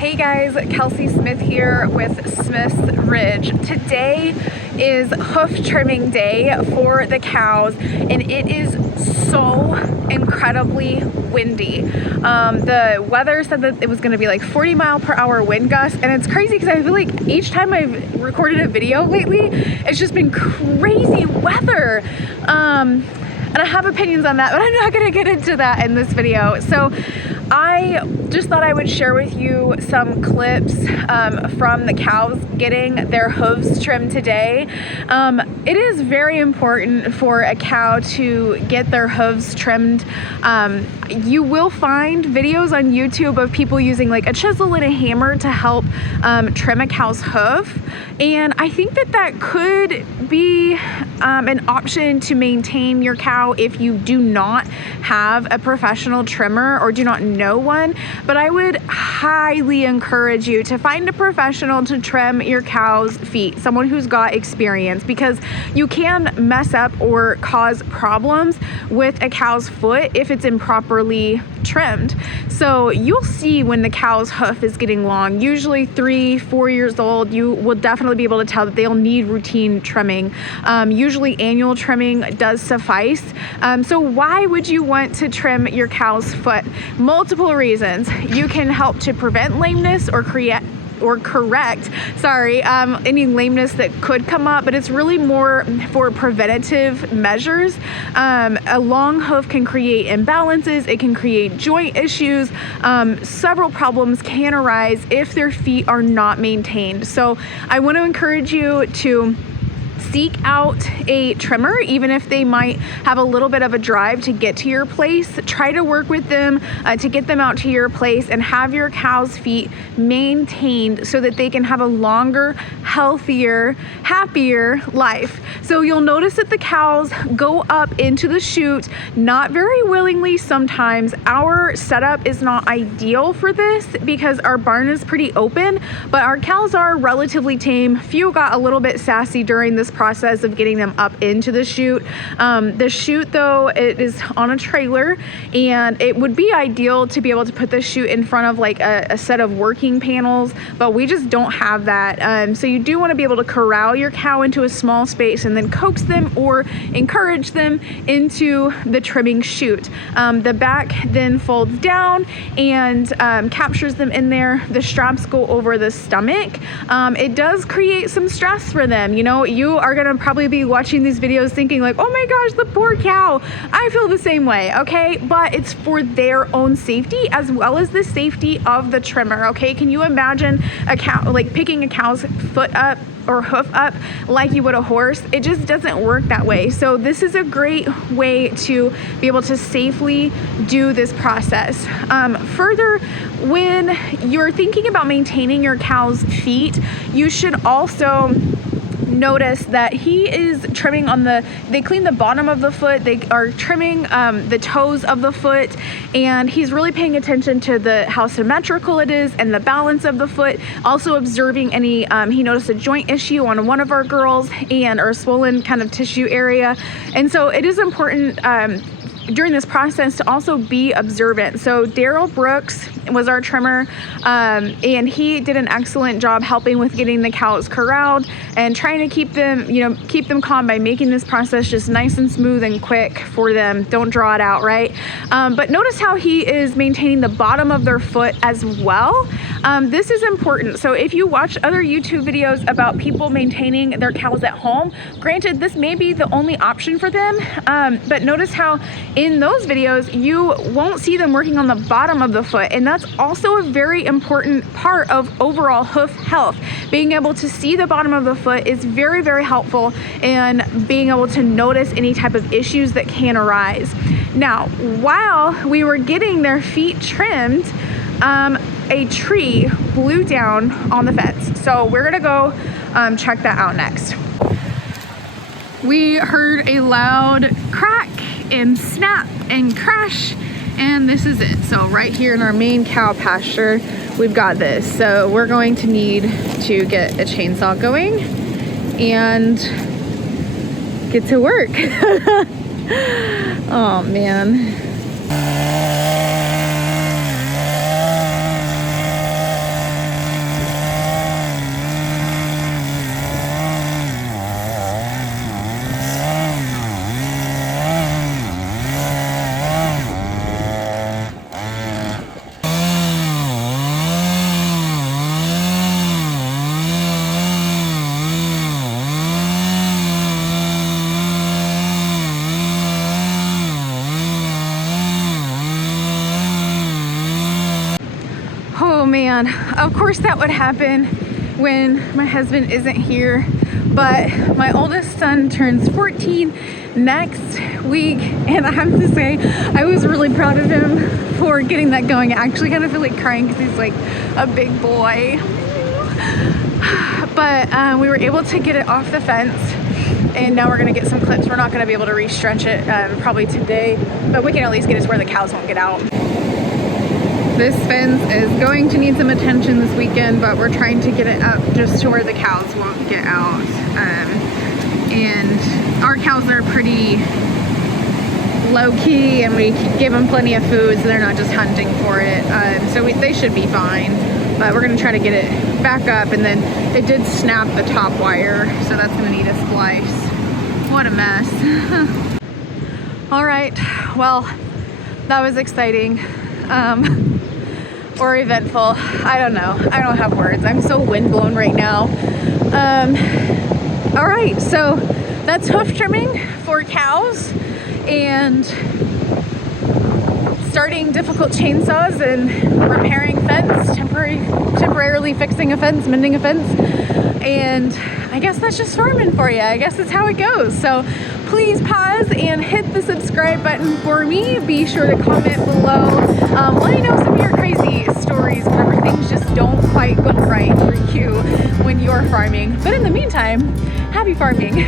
Hey guys, Kelsey Smith here with Smith's Ridge. Today is hoof trimming day for the cows and it is so incredibly windy. The weather said that it was going to be like 40-mile-per-hour wind gusts, and it's crazy because I feel like each time I've recorded a video lately, it's just been crazy weather. And I have opinions on that, but I'm not going to get into that in this video. So I just thought I would share with you some clips from the cows getting their hooves trimmed today. It is very important for a cow to get their hooves trimmed. You will find videos on YouTube of people using like a chisel and a hammer to help trim a cow's hoof. And I think that that could be an option to maintain your cow if you do not have a professional trimmer or do not know one. But I would highly encourage you to find a professional to trim your cow's feet, someone who's got experience, because you can mess up or cause problems with a cow's foot if it's improperly trimmed. So you'll see when the cow's hoof is getting long, usually 3-4 years old, you will definitely be able to tell that they'll need routine trimming. Usually annual trimming does suffice. So why would you want to trim your cow's foot? Multiple reasons. You can help to prevent lameness or correct any lameness that could come up, but it's really more for preventative measures. A long hoof can create imbalances, it can create joint issues. Several problems can arise if their feet are not maintained. So I want to encourage you to seek out a trimmer, even if they might have a little bit of a drive to get to your place. Try to work with them to get them out to your place and have your cow's feet maintained so that they can have a longer, healthier, happier life. So you'll notice that the cows go up into the chute, not very willingly sometimes. Our setup is not ideal for this because our barn is pretty open, but our cows are relatively tame. Few got a little bit sassy during this process of getting them up into the chute. The chute, though, it is on a trailer, and it would be ideal to be able to put the chute in front of like a set of working panels, but we just don't have that. So you do want to be able to corral your cow into a small space and then coax them or encourage them into the trimming chute. The back then folds down and captures them in there. The straps go over the stomach. It does create some stress for them. You know, you are gonna probably be watching these videos thinking like, oh my gosh, the poor cow. I feel the same way, okay? But it's for their own safety as well as the safety of the trimmer, okay? Can you imagine a cow, like picking a cow's foot up or hoof up like you would a horse? It just doesn't work that way. So this is a great way to be able to safely do this process. Further, when you're thinking about maintaining your cow's feet, you should also notice that he is trimming on they clean the bottom of the foot, they are trimming the toes of the foot, and he's really paying attention to how symmetrical it is and the balance of the foot. Also observing any, he noticed a joint issue on one of our girls and or swollen kind of tissue area. And so it is important during this process to also be observant. So Daryl Brooks was our trimmer, and he did an excellent job helping with getting the cows corralled and trying to keep them calm by making this process just nice and smooth and quick for them. Don't draw it out, right? But notice how he is maintaining the bottom of their foot as well. This is important. So if you watch other YouTube videos about people maintaining their cows at home, granted, this may be the only option for them, but notice how in those videos, you won't see them working on the bottom of the foot. And that's also a very important part of overall hoof health. Being able to see the bottom of the foot is very, very helpful in being able to notice any type of issues that can arise. Now, while we were getting their feet trimmed, a tree blew down on the fence. So we're gonna go check that out next. We heard a loud crack and snap and crash, and this is it. So right here in our main cow pasture, we've got this. So we're going to need to get a chainsaw going and get to work. Oh man. Oh man, of course that would happen when my husband isn't here, but my oldest son turns 14 next week, and I have to say I was really proud of him for getting that going. I actually kind of feel like crying because he's like a big boy. But we were able to get it off the fence, and now we're gonna get some clips. We're not gonna be able to re-stretch it probably today, but we can at least get it to where the cows won't get out. This fence is going to need some attention this weekend, but we're trying to get it up just to where the cows won't get out. And our cows are pretty low-key, and we give them plenty of food, so they're not just hunting for it. So they should be fine, but we're gonna try to get it back up. And then it did snap the top wire, so that's gonna need a splice. What a mess. All right, well, that was exciting. Or eventful. I don't know. I don't have words. I'm so windblown right now. All right, so that's hoof trimming for cows and starting difficult chainsaws and repairing fence, temporarily fixing a fence, mending a fence. And I guess that's just farming for you. I guess that's how it goes. So please pause and hit the subscribe button for me. Be sure to comment below. Let me know some of your crazy stories whenever things just don't quite go right for you when you're farming. But in the meantime, happy farming.